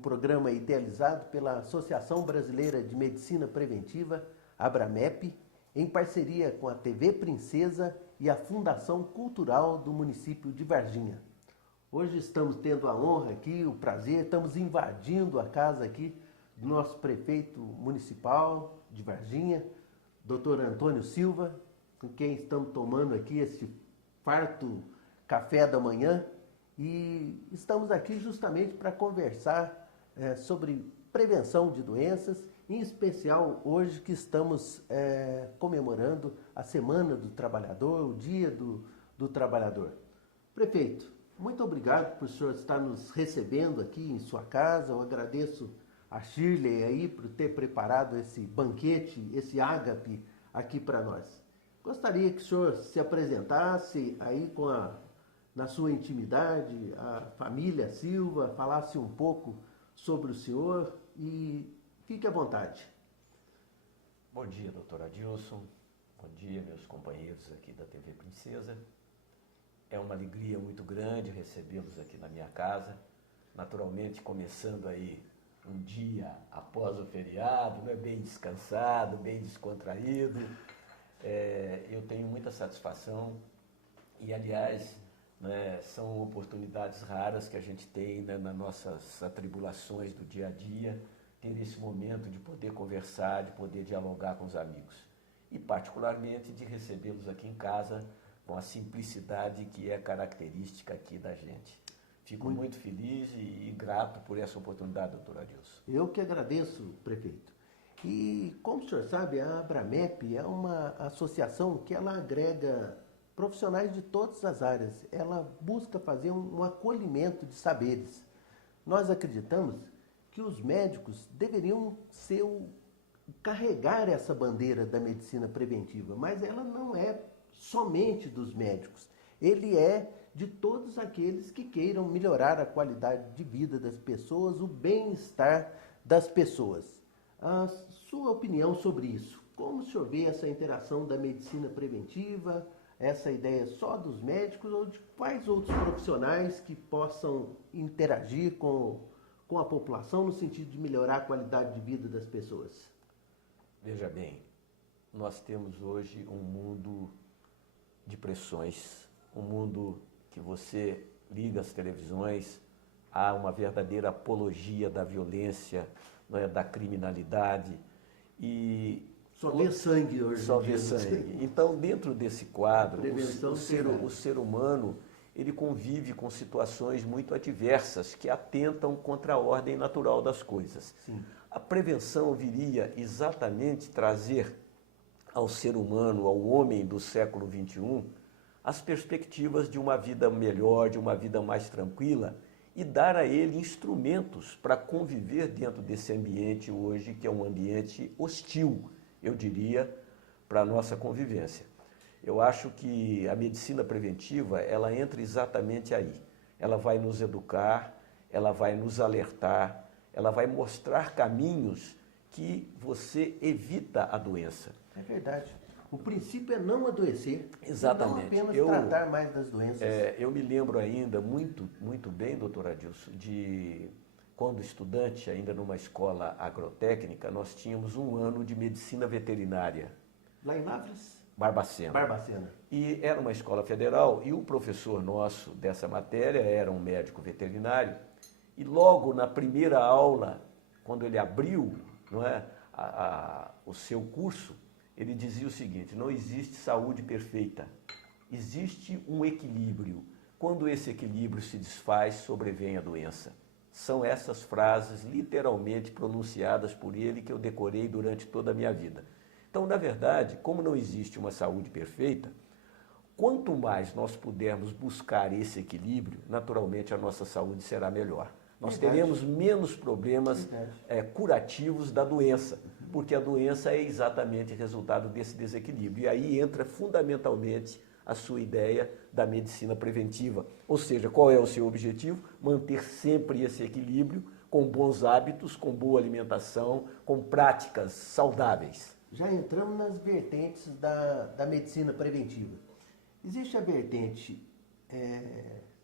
programa idealizado pela Associação Brasileira de Medicina Preventiva, ABRAMEP, em parceria com a TV Princesa e a Fundação Cultural do município de Varginha. Hoje estamos tendo a honra aqui, o prazer, estamos invadindo a casa aqui do nosso prefeito municipal de Varginha, Dr. Antônio Silva, com quem estamos tomando aqui esse farto café da manhã, e estamos aqui justamente para conversar sobre prevenção de doenças, em especial hoje que estamos comemorando a Semana do Trabalhador, o Dia do Trabalhador. Prefeito, muito obrigado por o senhor estar nos recebendo aqui em sua casa. Eu agradeço a Shirley aí por ter preparado esse banquete, esse ágape aqui para nós. Gostaria que o senhor se apresentasse aí na sua intimidade, a família Silva, falasse um pouco sobre o senhor e fique à vontade. Bom dia, doutor Adilson. Bom dia, meus companheiros aqui da TV Princesa. É uma alegria muito grande recebê-los aqui na minha casa. Naturalmente, começando aí um dia após o feriado, né, bem descansado, bem descontraído. Eu tenho muita satisfação e, aliás, né, são oportunidades raras que a gente tem, né, nas nossas atribulações do dia a dia, ter esse momento de poder conversar, de poder dialogar com os amigos. E, particularmente, de recebê-los aqui em casa com a simplicidade que é característica aqui da gente. Fico muito feliz e grato por essa oportunidade, doutor Adilson. Eu que agradeço, prefeito. E, como o senhor sabe, a ABRAMEP é uma associação que ela agrega profissionais de todas as áreas. Ela busca fazer um acolhimento de saberes. Nós acreditamos que os médicos deveriam carregar essa bandeira da medicina preventiva, mas ela não é somente dos médicos. Ele é de todos aqueles que queiram melhorar a qualidade de vida das pessoas, o bem-estar das pessoas. A sua opinião sobre isso? Como o senhor vê essa interação da medicina preventiva, essa ideia só dos médicos ou de quais outros profissionais que possam interagir com a população no sentido de melhorar a qualidade de vida das pessoas? Veja bem, nós temos hoje um mundo de pressões, um mundo que você liga as televisões, há uma verdadeira apologia da violência, não é, da criminalidade e só vê sangue hoje. Só vê sangue. Então, dentro desse quadro, o ser humano ele convive com situações muito adversas que atentam contra a ordem natural das coisas. Sim. A prevenção viria exatamente trazer ao ser humano, ao homem do século XXI, as perspectivas de uma vida melhor, de uma vida mais tranquila e dar a ele instrumentos para conviver dentro desse ambiente hoje, que é um ambiente hostil, eu diria, para a nossa convivência. Eu acho que a medicina preventiva, ela entra exatamente aí. Ela vai nos educar, ela vai nos alertar, ela vai mostrar caminhos que você evita a doença. É verdade. O princípio é não adoecer. Exatamente. Não apenas tratar mais das doenças. Eu me lembro ainda muito bem, doutor Adilson, de quando estudante, ainda numa escola agrotécnica, nós tínhamos um ano de medicina veterinária. Lá em Lavras? Barbacena. Barbacena. E era uma escola federal e o professor nosso dessa matéria era um médico veterinário. E logo na primeira aula, quando ele abriu, não é, o seu curso, ele dizia o seguinte: não existe saúde perfeita, existe um equilíbrio. Quando esse equilíbrio se desfaz, sobrevém a doença. São essas frases literalmente pronunciadas por ele que eu decorei durante toda a minha vida. Então, na verdade, como não existe uma saúde perfeita, quanto mais nós pudermos buscar esse equilíbrio, naturalmente a nossa saúde será melhor. Nós teremos menos problemas curativos da doença, porque a doença é exatamente resultado desse desequilíbrio. E aí entra fundamentalmente a sua ideia da medicina preventiva. Ou seja, qual é o seu objetivo? Manter sempre esse equilíbrio com bons hábitos, com boa alimentação, com práticas saudáveis. Já entramos nas vertentes da medicina preventiva. Existe a vertente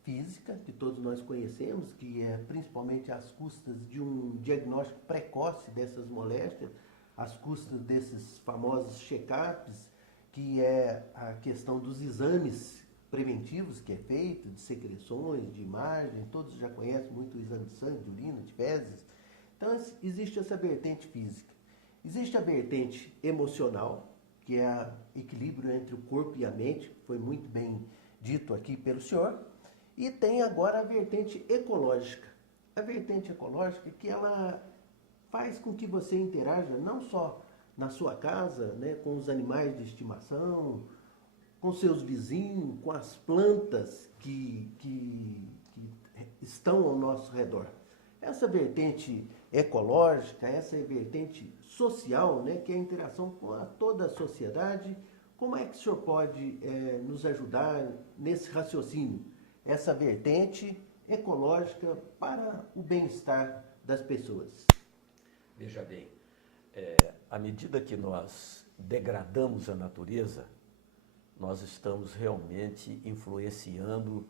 física, que todos nós conhecemos, que é principalmente às custas de um diagnóstico precoce dessas moléstias, às custas desses famosos check-ups, que é a questão dos exames preventivos que é feito, de secreções, de imagem, todos já conhecem muito o exame de sangue, de urina, de fezes. Então existe essa vertente física. Existe a vertente emocional, que é o equilíbrio entre o corpo e a mente, que foi muito bem dito aqui pelo senhor. E tem agora a vertente ecológica. A vertente ecológica que ela faz com que você interaja não só na sua casa, né, com os animais de estimação, com seus vizinhos, com as plantas que estão ao nosso redor. Essa vertente ecológica, essa vertente social, né, que é a interação com toda a sociedade, como é que o senhor pode nos ajudar nesse raciocínio? Essa vertente ecológica para o bem-estar das pessoas. Veja bem, à medida que nós degradamos a natureza, nós estamos realmente influenciando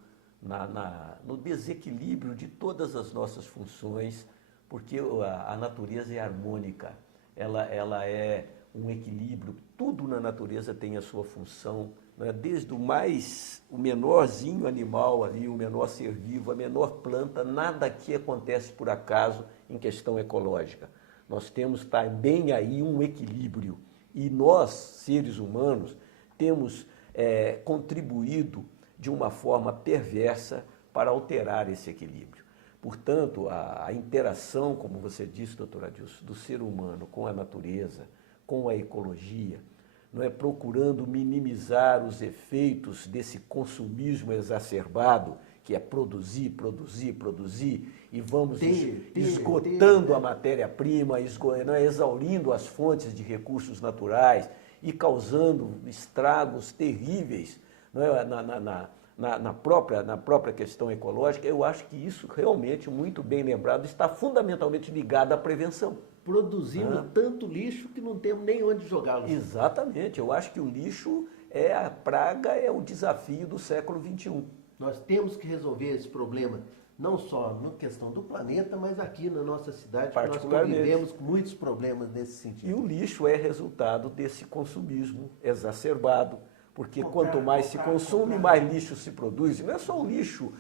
no desequilíbrio de todas as nossas funções, porque a natureza é harmônica, ela é um equilíbrio, tudo na natureza tem a sua função, né? Desde o menorzinho animal ali, o menor ser vivo, a menor planta, nada aqui acontece por acaso em questão ecológica. Nós temos também aí um equilíbrio e nós, seres humanos, temos contribuído de uma forma perversa para alterar esse equilíbrio. Portanto, a interação, como você disse, doutor Adilson, do ser humano com a natureza, com a ecologia, não é, procurando minimizar os efeitos desse consumismo exacerbado, que é produzir, produzir, produzir, e vamos esgotando a matéria-prima, exaurindo as fontes de recursos naturais e causando estragos terríveis, não é, na própria questão ecológica. Eu acho que isso realmente, muito bem lembrado, está fundamentalmente ligado à prevenção. Produzindo tanto lixo que não temos nem onde jogá-lo. Exatamente, eu acho que o lixo é a praga, é o desafio do século XXI. Nós temos que resolver esse problema, não só na questão do planeta, mas aqui na nossa cidade, que nós convivemos com muitos problemas nesse sentido. E o lixo é resultado desse consumismo exacerbado, porque quanto mais se consome, mais lixo se produz. E não é só o lixo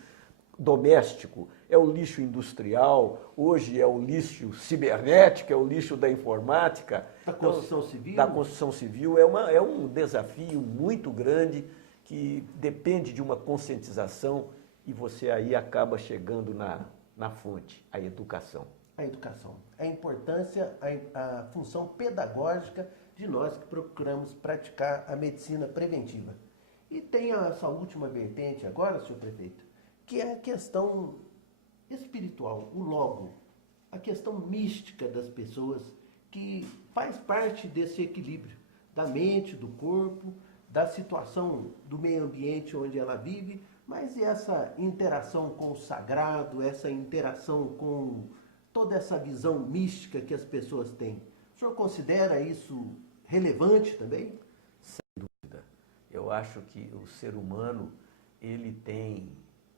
doméstico, é o lixo industrial, hoje é o lixo cibernético, é o lixo da informática. Da construção civil. Da construção civil, é um desafio muito grande que depende de uma conscientização e você aí acaba chegando na fonte, a educação. A educação. A importância, a função pedagógica de nós que procuramos praticar a medicina preventiva. E tem essa última vertente agora, senhor prefeito, que é a questão espiritual, o logo, a questão mística das pessoas, que faz parte desse equilíbrio da mente, do corpo, da situação do meio ambiente onde ela vive, mas essa interação com o sagrado, essa interação com toda essa visão mística que as pessoas têm. O senhor considera isso relevante também? Sem dúvida. Eu acho que o ser humano, ele tem,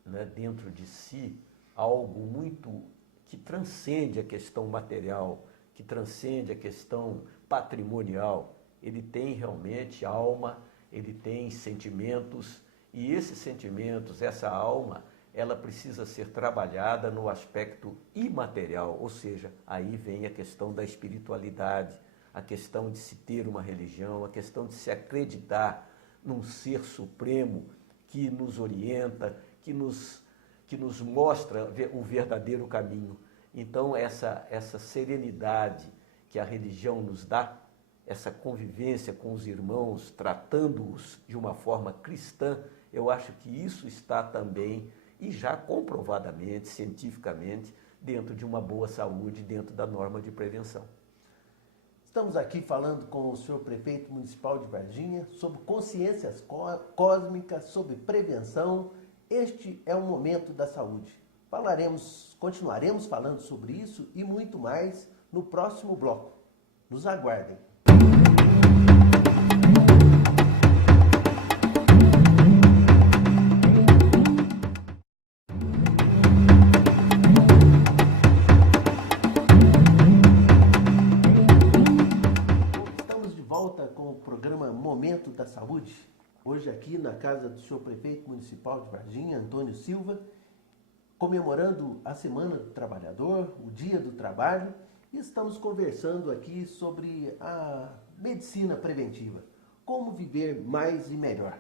né, dentro de si algo muito que transcende a questão material, que transcende a questão patrimonial. Ele tem realmente alma, ele tem sentimentos, e esses sentimentos, essa alma, ela precisa ser trabalhada no aspecto imaterial, ou seja, aí vem a questão da espiritualidade, a questão de se ter uma religião, a questão de se acreditar num ser supremo que nos orienta, que nos mostra o verdadeiro caminho. Então, essa serenidade que a religião nos dá, essa convivência com os irmãos, tratando-os de uma forma cristã, eu acho que isso está também, e já comprovadamente, cientificamente, dentro de uma boa saúde, dentro da norma de prevenção. Estamos aqui falando com o senhor prefeito municipal de Varginha sobre consciências cósmicas, sobre prevenção. Este é o momento da saúde. Continuaremos falando sobre isso e muito mais no próximo bloco. Nos aguardem. Momento da Saúde, hoje aqui na casa do senhor prefeito municipal de Varginha, Antônio Silva, comemorando a Semana do Trabalhador, o Dia do Trabalho, e estamos conversando aqui sobre a medicina preventiva, como viver mais e melhor.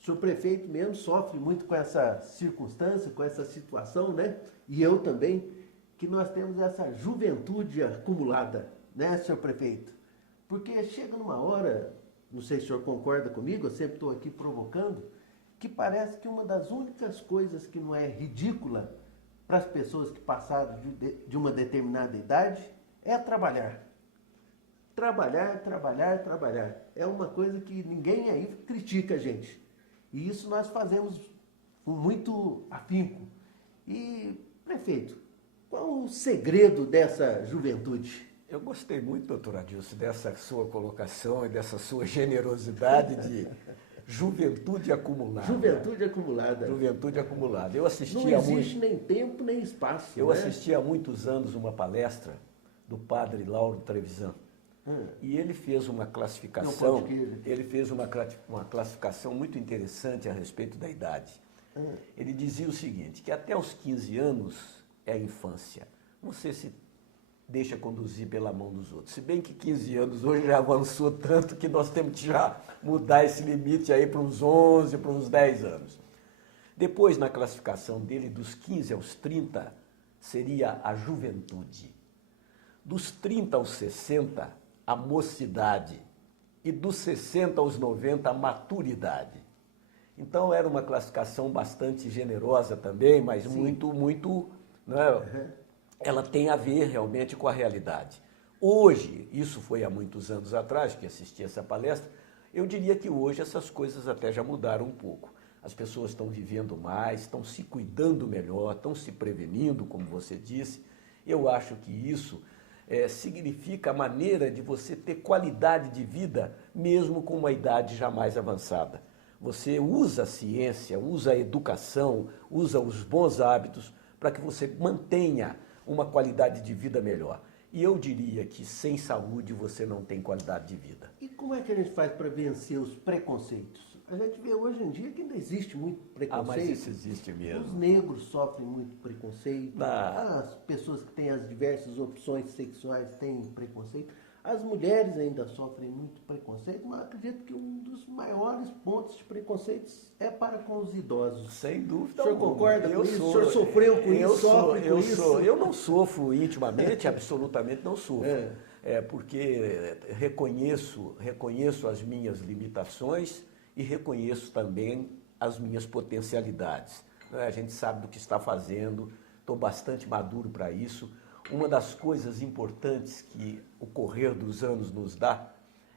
O senhor prefeito mesmo sofre muito com essa circunstância, com essa situação, né? E eu também, que nós temos essa juventude acumulada, né, senhor prefeito? Porque chega numa hora, não sei se o senhor concorda comigo, eu sempre estou aqui provocando, que parece que uma das únicas coisas que não é ridícula para as pessoas que passaram de uma determinada idade é trabalhar. Trabalhar, trabalhar, trabalhar. É uma coisa que ninguém aí critica a gente. E isso nós fazemos com muito afinco. E, prefeito, qual o segredo dessa juventude? Eu gostei muito, doutor Adilson, dessa sua colocação e dessa sua generosidade de juventude acumulada. Juventude acumulada. Juventude acumulada. Eu assistia Não existe nem tempo, nem espaço. Eu assisti há muitos anos uma palestra do padre Lauro Trevisan. E ele fez uma classificação, uma classificação muito interessante a respeito da idade. Ele dizia o seguinte, que até os 15 anos é a infância. Você se deixa conduzir pela mão dos outros. Se bem que 15 anos hoje já avançou tanto que nós temos que já mudar esse limite aí para uns 11, para uns 10 anos. Depois, na classificação dele, dos 15 aos 30, seria a juventude. Dos 30 aos 60, a mocidade. E dos 60 aos 90, a maturidade. Então, era uma classificação bastante generosa também, mas muito, né? Ela tem a ver realmente com a realidade. Hoje, isso foi há muitos anos atrás que assisti essa palestra, eu diria que hoje essas coisas até já mudaram um pouco. As pessoas estão vivendo mais, estão se cuidando melhor, estão se prevenindo, como você disse. Eu acho que isso significa a maneira de você ter qualidade de vida, mesmo com uma idade já mais avançada. Você usa a ciência, usa a educação, usa os bons hábitos para que você mantenha uma qualidade de vida melhor. E eu diria que sem saúde você não tem qualidade de vida. E como é que a gente faz para vencer os preconceitos? A gente vê hoje em dia que ainda existe muito preconceito. Mas isso existe mesmo. Os negros sofrem muito preconceito. As pessoas que têm as diversas opções sexuais têm preconceito. As mulheres ainda sofrem muito preconceito, mas acredito que um dos maiores pontos de preconceitos é para com os idosos. Sem dúvida. O senhor concorda com isso? O senhor sofreu com isso? Sofre com isso? Eu não sofro intimamente, absolutamente não sofro. Porque reconheço as minhas limitações e reconheço também as minhas potencialidades. A gente sabe do que está fazendo, estou bastante maduro para isso. Uma das coisas importantes que o correr dos anos nos dá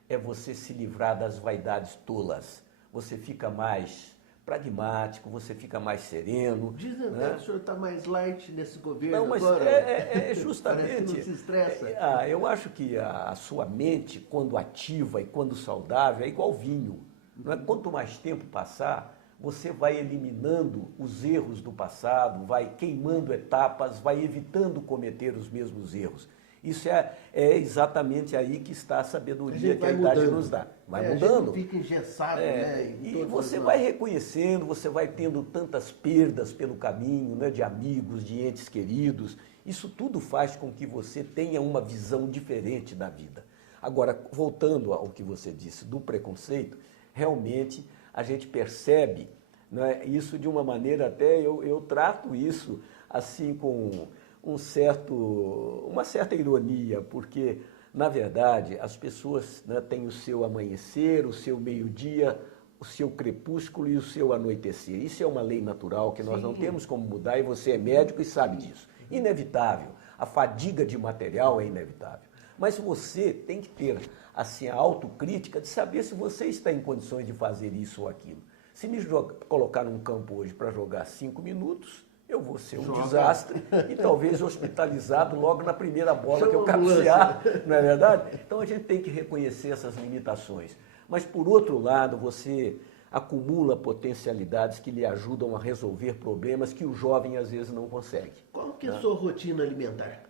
é você se livrar das vaidades tolas. Você fica mais pragmático, você fica mais sereno. Dizem até que o senhor está mais light nesse governo. Não, mas agora. É justamente... Parece que não se estressa. Eu acho que a sua mente, quando ativa e quando saudável, é igual vinho. Não é? Quanto mais tempo passar, você vai eliminando os erros do passado, vai queimando etapas, vai evitando cometer os mesmos erros. Isso é exatamente aí que está a sabedoria que a idade nos dá. Vai mudando. A gente não fica engessado, né? E você vai reconhecendo, você vai tendo tantas perdas pelo caminho, né, de amigos, de entes queridos. Isso tudo faz com que você tenha uma visão diferente da vida. Agora, voltando ao que você disse do preconceito, realmente a gente percebe, né, isso de uma maneira até, eu trato isso assim com uma certa ironia, porque, na verdade, as pessoas, né, têm o seu amanhecer, o seu meio-dia, o seu crepúsculo e o seu anoitecer. Isso é uma lei natural que nós não temos como mudar e você é médico e sabe disso. Inevitável. A fadiga de material é inevitável. Mas você tem que ter assim, a autocrítica de saber se você está em condições de fazer isso ou aquilo. Se me colocar num campo hoje para jogar 5 minutos, eu vou ser um desastre e talvez hospitalizado logo na primeira bola que eu cabecear, não é verdade? Então a gente tem que reconhecer essas limitações. Mas, por outro lado, você acumula potencialidades que lhe ajudam a resolver problemas que o jovem às vezes não consegue. Qual que é a sua rotina alimentar?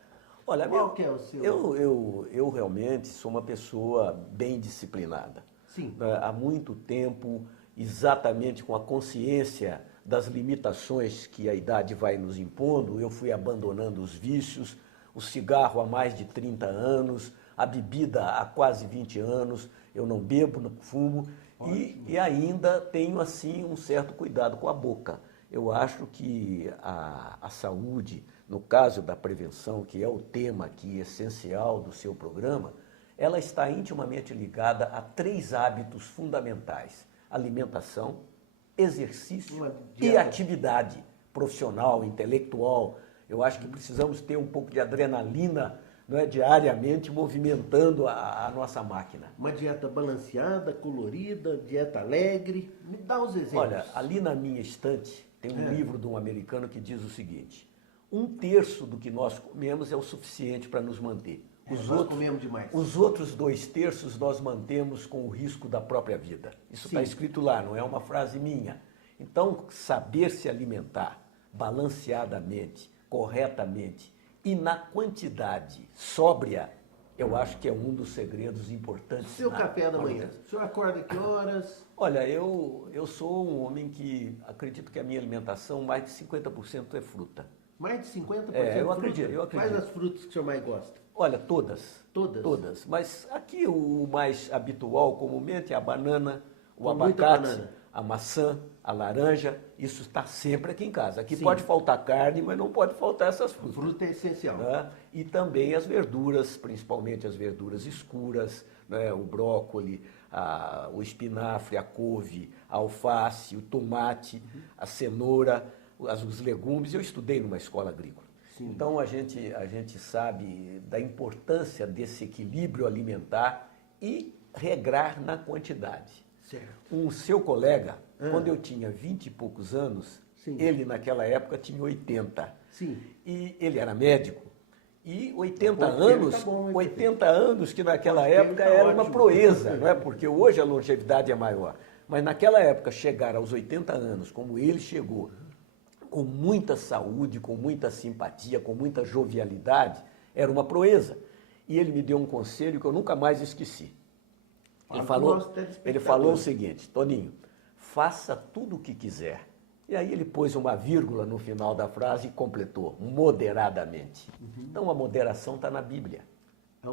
Olha, qual que é o seu? Eu realmente sou uma pessoa bem disciplinada. Sim. Há muito tempo, exatamente com a consciência das limitações que a idade vai nos impondo, eu fui abandonando os vícios, o cigarro há mais de 30 anos, a bebida há quase 20 anos, eu não bebo, não fumo e ainda tenho assim um certo cuidado com a boca. Eu acho que a saúde, no caso da prevenção, que é o tema aqui essencial do seu programa, ela está intimamente ligada a 3 hábitos fundamentais: alimentação, exercício e atividade profissional, intelectual. Eu acho que precisamos ter um pouco de adrenalina, não é, diariamente movimentando a nossa máquina. Uma dieta balanceada, colorida, dieta alegre. Me dá os exemplos. Olha, ali na minha estante tem um livro de um americano que diz o seguinte: 1/3 do que nós comemos é o suficiente para nos manter. Nós comemos demais. Os outros 2/3 nós mantemos com o risco da própria vida. Isso está escrito lá, não é uma frase minha. Então, saber se alimentar balanceadamente, corretamente e na quantidade sóbria, eu acho que é um dos segredos importantes. Seu café da manhã, o senhor acorda que horas? Olha, eu sou um homem que acredito que a minha alimentação, mais de 50% é fruta. Mais de 50% eu fruta? acredito. Quais as frutas que o senhor mais gosta? Olha, todas. Todas? Todas. Mas aqui o mais habitual, comumente, é a banana, o Com muita abacate, banana. a maçã, a laranja. Isso está sempre aqui em casa. Aqui pode faltar carne, mas não pode faltar essas frutas. Fruta é essencial. Né? E também as verduras, principalmente as verduras escuras, né? O brócoli, o espinafre, a couve, a alface, o tomate, a cenoura, os legumes. Eu estudei numa escola agrícola. Sim. Então a gente sabe da importância desse equilíbrio alimentar e regrar na quantidade. Certo. Um seu colega, quando eu tinha 20 e poucos anos, ele naquela época tinha 80. Sim. E ele era médico. E 80 anos, tá bom, 80 anos que naquela época era uma proeza, não é? Porque hoje a longevidade é maior. Mas naquela época chegar aos 80 anos, como ele chegou, com muita saúde, com muita simpatia, com muita jovialidade, era uma proeza. E ele me deu um conselho que eu nunca mais esqueci. Ele falou o seguinte: Toninho, faça tudo o que quiser. E aí ele pôs uma vírgula no final da frase e completou: moderadamente. Então a moderação está na Bíblia,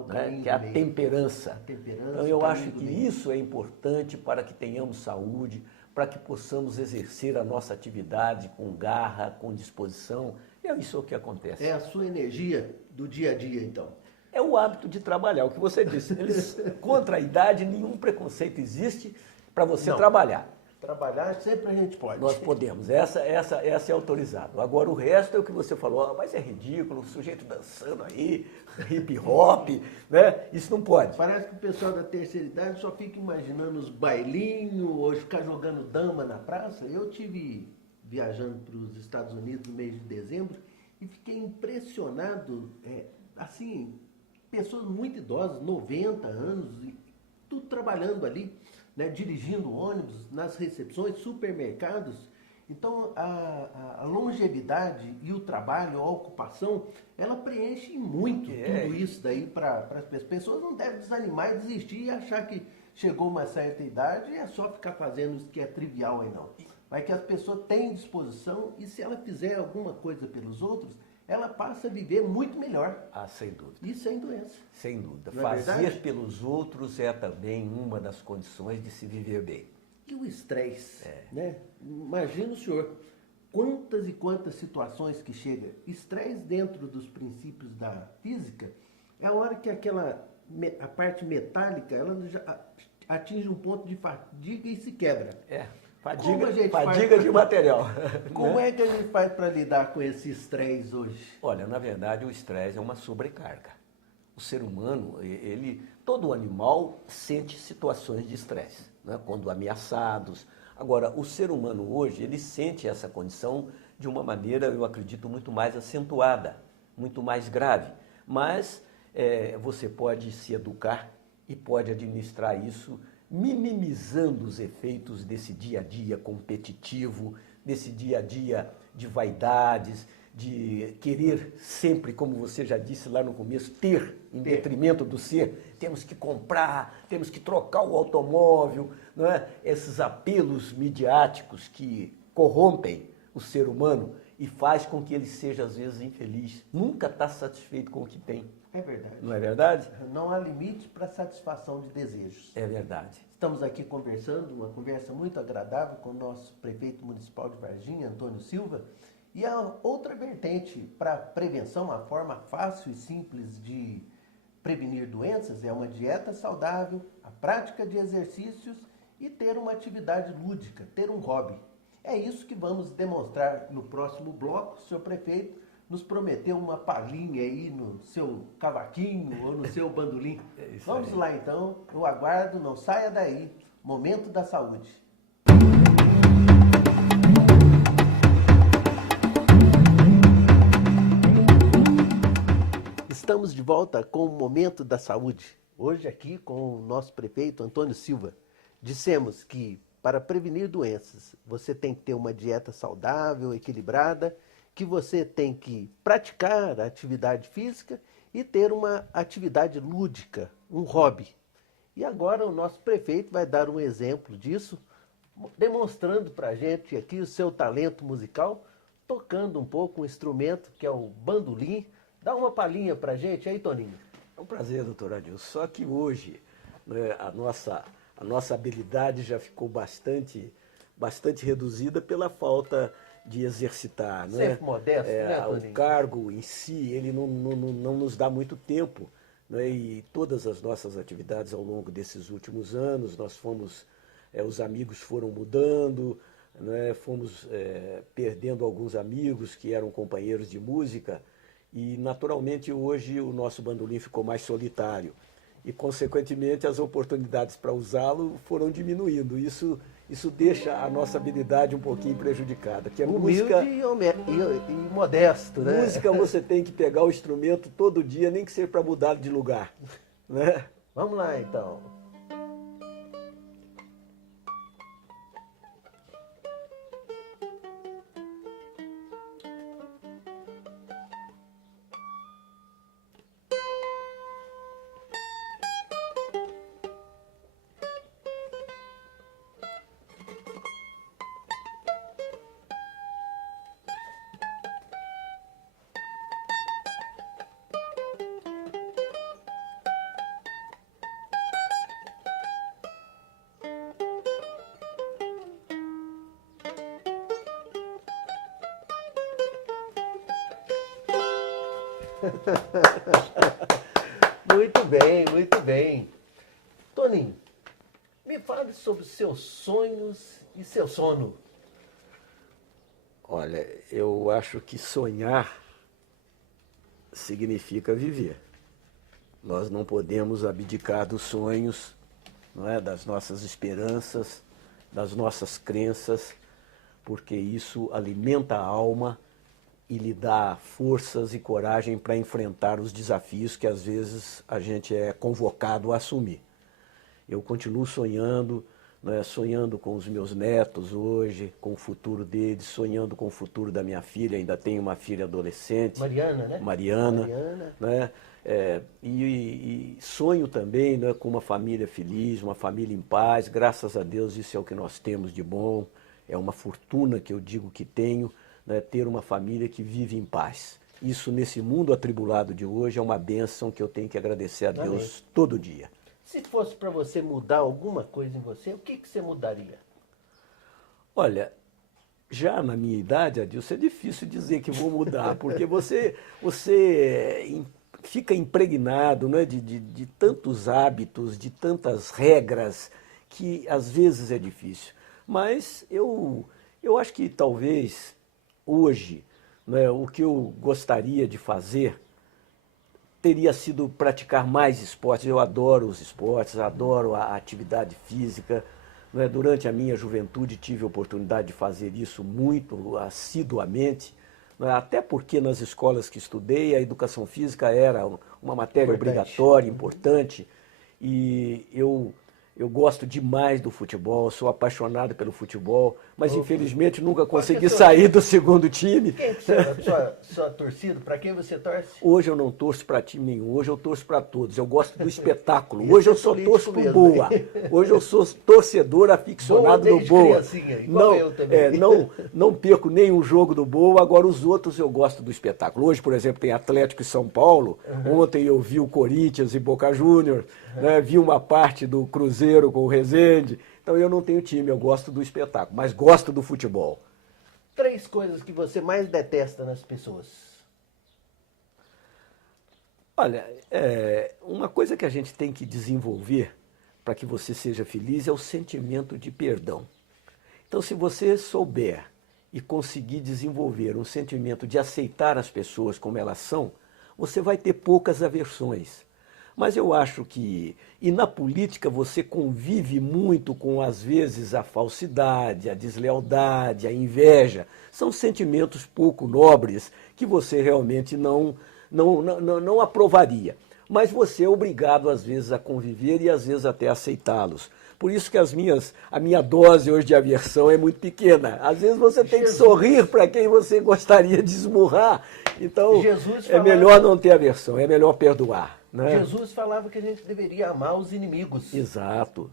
né? Que é a temperança. Então eu acho que isso é importante para que tenhamos saúde, para que possamos exercer a nossa atividade com garra, com disposição. E é isso que acontece. É a sua energia do dia a dia, então. É o hábito de trabalhar, o que você disse. Contra a idade, nenhum preconceito existe para você trabalhar. Trabalhar sempre a gente pode. Nós podemos, essa é autorizado. Agora o resto é o que você falou, mas é ridículo, o sujeito dançando aí, hip hop, né? Isso não pode. Parece que o pessoal da terceira idade só fica imaginando os bailinhos, ou ficar jogando dama na praça. Eu tive viajando para os Estados Unidos no mês de dezembro e fiquei impressionado, assim, pessoas muito idosas, 90 anos, e tudo trabalhando ali, né, dirigindo ônibus, nas recepções, supermercados. Então, a longevidade e o trabalho, a ocupação, ela preenche muito tudo isso daí para as pessoas. As pessoas não devem desanimar e desistir e achar que chegou uma certa idade e é só ficar fazendo isso que é trivial aí não. Mas que as pessoas têm disposição e se ela fizer alguma coisa pelos outros, ela passa a viver muito melhor. Ah, sem dúvida. E sem doença. Sem dúvida. Não é Fazer verdade? pelos outros é também uma das condições de se viver bem. E o estresse, né? Imagina o senhor, quantas e quantas situações que chega. Estresse dentro dos princípios da física é a hora que a parte metálica, ela já atinge um ponto de fadiga e se quebra. Fadiga de material. Como é que a gente faz para lidar com esse estresse hoje? Olha, na verdade o estresse é uma sobrecarga. O ser humano, todo animal sente situações de estresse, né? Quando ameaçados. Agora, o ser humano hoje, ele sente essa condição de uma maneira, eu acredito, muito mais acentuada, muito mais grave. Mas você pode se educar e pode administrar isso minimizando os efeitos desse dia a dia competitivo, desse dia a dia de vaidades, de querer sempre, como você já disse lá no começo, ter em detrimento do ser. Temos que comprar, temos que trocar o automóvel, não é? Esses apelos midiáticos que corrompem o ser humano e faz com que ele seja, às vezes, infeliz. Nunca está satisfeito com o que tem. É verdade. Não é verdade? Não há limite para a satisfação de desejos. É verdade. Estamos aqui conversando, uma conversa muito agradável com o nosso prefeito municipal de Varginha, Antônio Silva. E a outra vertente para prevenção, uma forma fácil e simples de prevenir doenças é uma dieta saudável, a prática de exercícios e ter uma atividade lúdica, ter um hobby. É isso que vamos demonstrar no próximo bloco. O senhor prefeito nos prometeu uma palhinha aí no seu cavaquinho ou no seu bandolim. Vamos aí. lá então, eu aguardo, não saia daí. Momento da Saúde. Estamos de volta com o Momento da Saúde. Hoje aqui com o nosso prefeito Antônio Silva. Dissemos que para prevenir doenças você tem que ter uma dieta saudável, equilibrada, que você tem que praticar a atividade física e ter uma atividade lúdica, um hobby. E agora o nosso prefeito vai dar um exemplo disso, demonstrando para a gente aqui o seu talento musical, tocando um pouco um instrumento que é o bandolim. Dá uma palhinha para a gente aí, Toninho. É um prazer, doutor Adilson. Só que hoje, né, a nossa habilidade já ficou bastante reduzida pela falta de exercitar. Sempre né? modesto, né, Toninho? O cargo em si, ele não nos dá muito tempo. Né? E todas as nossas atividades ao longo desses últimos anos, os amigos foram mudando, né? Fomos perdendo alguns amigos que eram companheiros de música. E, naturalmente, hoje o nosso bandolim ficou mais solitário. E, consequentemente, as oportunidades para usá-lo foram diminuindo. Isso deixa a nossa habilidade um pouquinho prejudicada. Que Humilde e modesto, né? Música você tem que pegar o instrumento todo dia, nem que seja para mudar de lugar. Né? Vamos lá, então. Muito bem, muito bem. Toninho, me fale sobre os seus sonhos e seu sono. Olha, eu acho que sonhar significa viver. Nós não podemos abdicar dos sonhos, não é? Das nossas esperanças, das nossas crenças, porque isso alimenta a alma e lhe dá forças e coragem para enfrentar os desafios que às vezes a gente é convocado a assumir. Eu continuo sonhando, né, sonhando com os meus netos hoje, com o futuro deles, sonhando com o futuro da minha filha, ainda tenho uma filha adolescente. Mariana, né? Mariana. Né? E sonho também, né, com uma família feliz, uma família em paz. Graças a Deus isso é o que nós temos de bom, é uma fortuna que eu digo que tenho, né, ter uma família que vive em paz. Isso nesse mundo atribulado de hoje é uma bênção que eu tenho que agradecer a Deus todo dia. Se fosse para você mudar alguma coisa em você, o que você mudaria? Olha, já na minha idade, Adilson, é difícil dizer que vou mudar, porque você fica impregnado, né, de tantos hábitos, de tantas regras, que às vezes é difícil. Mas eu acho que talvez hoje, né, o que eu gostaria de fazer teria sido praticar mais esportes. Eu adoro os esportes, adoro a atividade física. Né? Durante a minha juventude tive a oportunidade de fazer isso muito assiduamente, né? Até porque nas escolas que estudei a educação física era uma matéria obrigatória, importante, e eu Eu gosto demais do futebol, sou apaixonado pelo futebol, mas infelizmente nunca consegui sair do segundo time. Quem é que é sua torcida? Para quem você torce? Hoje eu não torço para time nenhum, hoje eu torço para todos. Eu gosto do espetáculo. Hoje eu só torço pro Boa. Hoje eu sou torcedor aficionado do Boa. Não perco nenhum jogo do Boa, agora os outros eu gosto do espetáculo. Hoje, por exemplo, tem Atlético e São Paulo. Ontem eu vi o Corinthians e Boca Juniors, né? Vi uma parte do Cruzeiro com o Rezende. Então eu não tenho time, eu gosto do espetáculo, mas gosto do futebol. 3 coisas que você mais detesta nas pessoas. Olha, uma coisa que a gente tem que desenvolver para que você seja feliz é o sentimento de perdão. Então, se você souber e conseguir desenvolver um sentimento de aceitar as pessoas como elas são, você vai ter poucas aversões. Mas eu acho que, e na política você convive muito com, às vezes, a falsidade, a deslealdade, a inveja. São sentimentos pouco nobres que você realmente não aprovaria. Mas você é obrigado, às vezes, a conviver e, às vezes, até aceitá-los. Por isso que a minha dose hoje de aversão é muito pequena. Às vezes você tem que sorrir para quem você gostaria de esmurrar. Então, melhor não ter aversão, é melhor perdoar. Né? Jesus falava que a gente deveria amar os inimigos. Exato.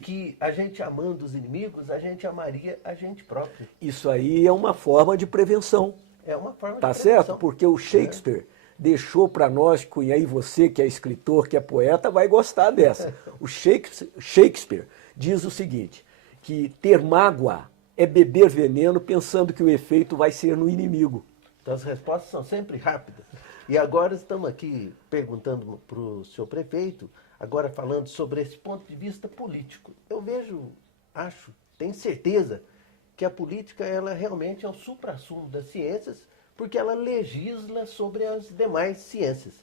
Que a gente amando os inimigos, a gente amaria a gente próprio. Isso aí é uma forma de prevenção. É uma forma de prevenção. Tá certo? Porque o Shakespeare deixou para nós, e aí você que é escritor, que é poeta, vai gostar dessa. O Shakespeare diz o seguinte, que ter mágoa é beber veneno pensando que o efeito vai ser no inimigo. Então as respostas são sempre rápidas. E agora estamos aqui perguntando para o senhor prefeito, agora falando sobre esse ponto de vista político. Eu tenho certeza que a política ela realmente é o suprassumo das ciências, porque ela legisla sobre as demais ciências.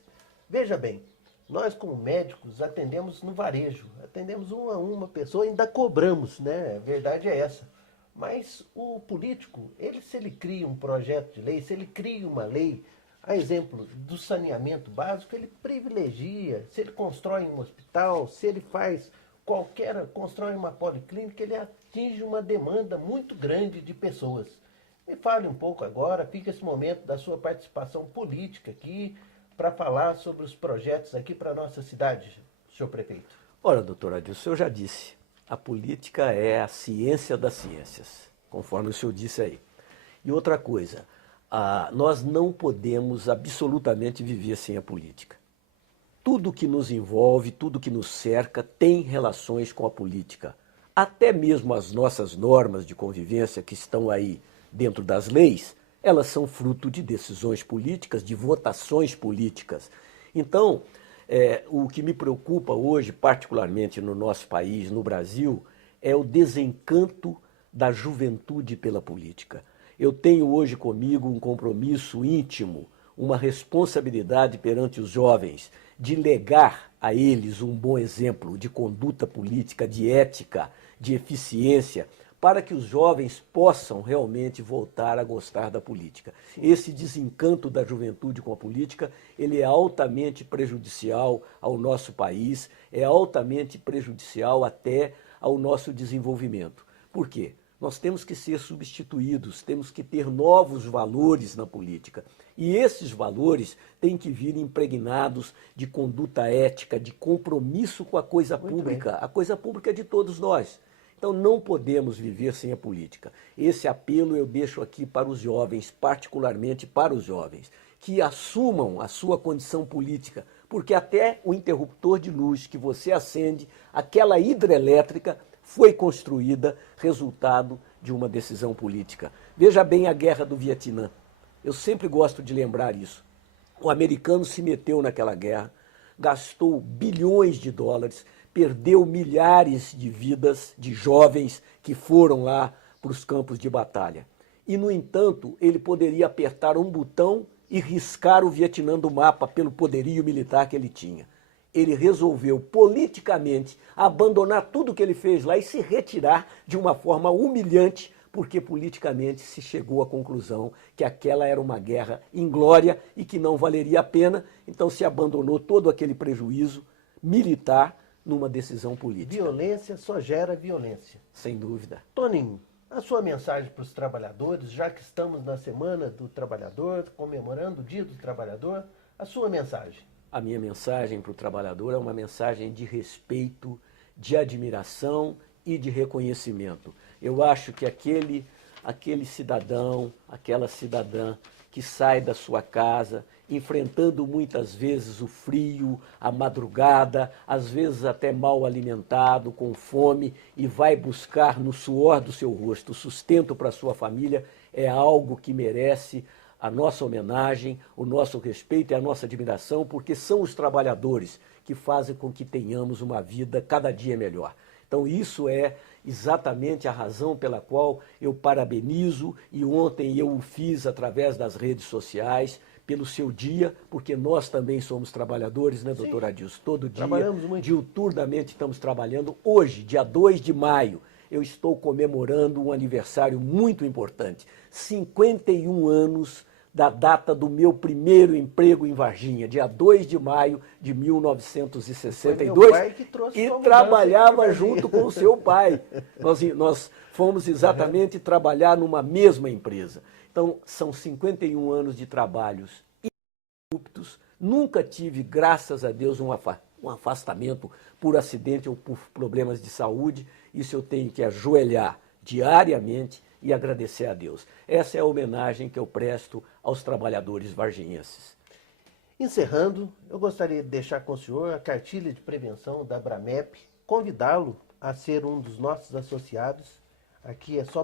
Veja bem, nós como médicos atendemos no varejo, atendemos uma pessoa e ainda cobramos, né? A verdade é essa. Mas o político, se ele cria um projeto de lei, se ele cria uma lei, a exemplo do saneamento básico, ele privilegia, se ele constrói um hospital, se ele constrói uma policlínica, ele atinge uma demanda muito grande de pessoas. Me fale um pouco agora, fica esse momento da sua participação política aqui, para falar sobre os projetos aqui para a nossa cidade, senhor prefeito. Olha, doutor Adilson, eu já disse, a política é a ciência das ciências, conforme o senhor disse aí. E outra coisa, nós não podemos absolutamente viver sem a política. Tudo que nos envolve, tudo que nos cerca tem relações com a política. Até mesmo as nossas normas de convivência que estão aí dentro das leis, elas são fruto de decisões políticas, de votações políticas. Então, o que me preocupa hoje, particularmente no nosso país, no Brasil, é o desencanto da juventude pela política. Eu tenho hoje comigo um compromisso íntimo, uma responsabilidade perante os jovens de legar a eles um bom exemplo de conduta política, de ética, de eficiência, para que os jovens possam realmente voltar a gostar da política. Esse desencanto da juventude com a política, ele é altamente prejudicial ao nosso país, é altamente prejudicial até ao nosso desenvolvimento. Por quê? Nós temos que ser substituídos, temos que ter novos valores na política. E esses valores têm que vir impregnados de conduta ética, de compromisso com a coisa pública. A coisa pública é de todos nós. Então não podemos viver sem a política. Esse apelo eu deixo aqui para os jovens, particularmente para os jovens, que assumam a sua condição política, porque até o interruptor de luz que você acende, aquela hidrelétrica, foi construída resultado de uma decisão política. Veja bem a Guerra do Vietnã. Eu sempre gosto de lembrar isso. O americano se meteu naquela guerra, gastou bilhões de dólares, perdeu milhares de vidas de jovens que foram lá para os campos de batalha. E, no entanto, ele poderia apertar um botão e riscar o Vietnã do mapa pelo poderio militar que ele tinha. Ele resolveu politicamente abandonar tudo que ele fez lá e se retirar de uma forma humilhante, porque politicamente se chegou à conclusão que aquela era uma guerra inglória e que não valeria a pena, então se abandonou todo aquele prejuízo militar numa decisão política. Violência só gera violência. Sem dúvida. Toninho, a sua mensagem para os trabalhadores, já que estamos na Semana do Trabalhador, comemorando o Dia do Trabalhador, a sua mensagem. A minha mensagem para o trabalhador é uma mensagem de respeito, de admiração e de reconhecimento. Eu acho que aquele cidadão, aquela cidadã que sai da sua casa, enfrentando muitas vezes o frio, a madrugada, às vezes até mal alimentado, com fome, e vai buscar no suor do seu rosto sustento para a sua família, é algo que merece a nossa homenagem, o nosso respeito e a nossa admiração, porque são os trabalhadores que fazem com que tenhamos uma vida cada dia melhor. Então isso é exatamente a razão pela qual eu parabenizo, e ontem eu o fiz através das redes sociais, pelo seu dia, porque nós também somos trabalhadores, né, doutor Adilson? Todo dia, trabalhamos muito. diuturnamente estamos trabalhando. Hoje, dia 2 de maio, eu estou comemorando um aniversário muito importante, 51 anos da data do meu primeiro emprego em Varginha, dia 2 de maio de 1962, Foi meu pai que trouxe e como trabalhava junto com o seu pai. Nós fomos exatamente trabalhar numa mesma empresa. Então, são 51 anos de trabalhos ininterruptos. Nunca tive, graças a Deus, um afastamento por acidente ou por problemas de saúde. Isso eu tenho que ajoelhar diariamente e agradecer a Deus. Essa é a homenagem que eu presto aos trabalhadores varginhenses. Encerrando, eu gostaria de deixar com o senhor a cartilha de prevenção da Abramep, convidá-lo a ser um dos nossos associados. Aqui é só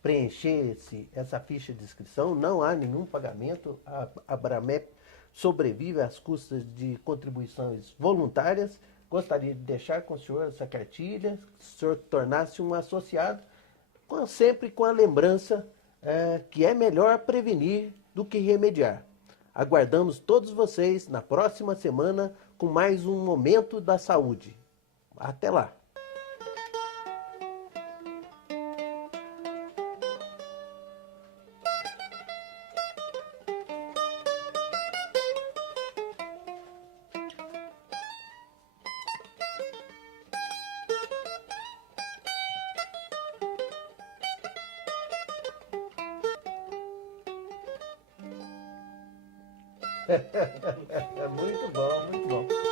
preencher essa ficha de inscrição, não há nenhum pagamento, a Abramep sobrevive às custas de contribuições voluntárias. Gostaria de deixar com o senhor essa cartilha, se o senhor tornasse um associado, sempre com a lembrança que é melhor prevenir do que remediar. Aguardamos todos vocês na próxima semana com mais um Momento da Saúde. Até lá! Muito bom, muito bom.